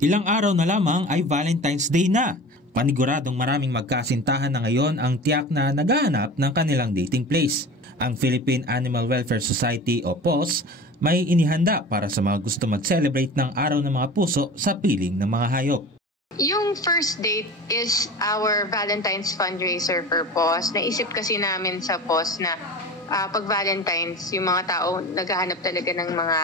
Ilang araw na lamang ay Valentine's Day na. Paniguradong maraming magkasintahan na ngayon ang tiyak na naghahanap ng kanilang dating place. Ang Philippine Animal Welfare Society o PAWS may inihanda para sa mga gusto mag-celebrate ng Araw ng Mga Puso sa piling ng mga hayop. Yung first date is our Valentine's fundraiser for PAWS. Naisip kasi namin sa PAWS na pag Valentine's, yung mga tao naghahanap talaga ng mga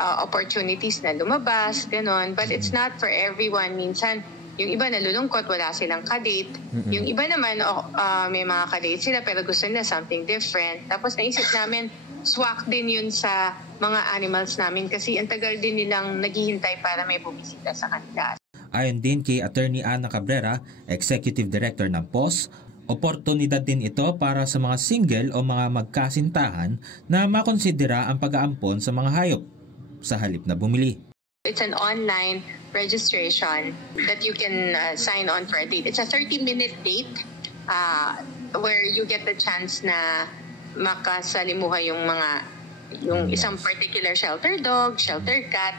opportunities na lumabas, ganon. But it's not for everyone. Minsan, yung iba nalulungkot, wala silang kadate. Yung iba naman, may mga kadate sila pero gusto nila something different. Tapos naisip namin, swak din yun sa mga animals namin kasi ang tagal din nilang naghihintay para may bumisita sa kanila. Ayon din kay Attorney Ana Cabrera, Executive Director ng PAWS, oportunidad din ito para sa mga single o mga magkasintahan na makonsidera ang pag-aampon sa mga hayop sa halip na bumili. It's an online registration that you can sign on for a date. It's a 30-minute date where you get the chance na makasalimuha yung isang particular shelter dog, shelter cat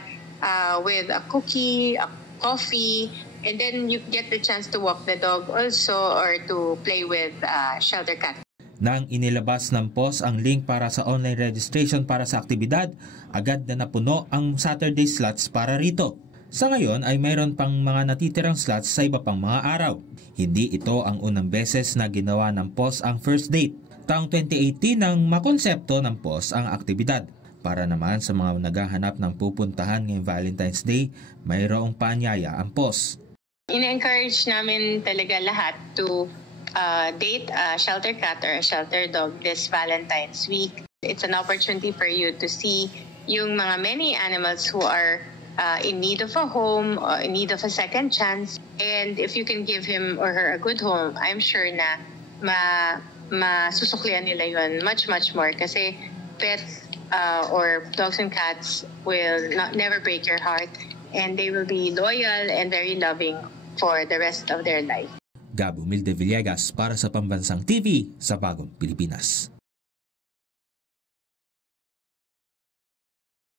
with a cookie, a coffee, and then you get the chance to walk the dog also or to play with shelter cat. Nang inilabas ng PAWS ang link para sa online registration para sa aktibidad, agad na napuno ang Saturday slots para rito. Sa ngayon ay mayroon pang mga natitirang slots sa iba pang mga araw. Hindi ito ang unang beses na ginawa ng PAWS ang first date. Taong 2018 nang makonsepto ng PAWS ang aktibidad. Para naman sa mga naghahanap ng pupuntahan ngayong Valentine's Day, mayroong paanyaya ang PAWS. Ina-encourage namin talaga lahat to date a shelter cat or a shelter dog this Valentine's week. It's an opportunity for you to see yung mga many animals who are in need of a home, in need of a second chance. And if you can give him or her a good home, I'm sure na masusuklian nila yun much more kasi pets or dogs and cats will never break your heart and they will be loyal and very loving for the rest of their life. Gabo Milde Villegas para sa Pambansang TV sa Bagong Pilipinas.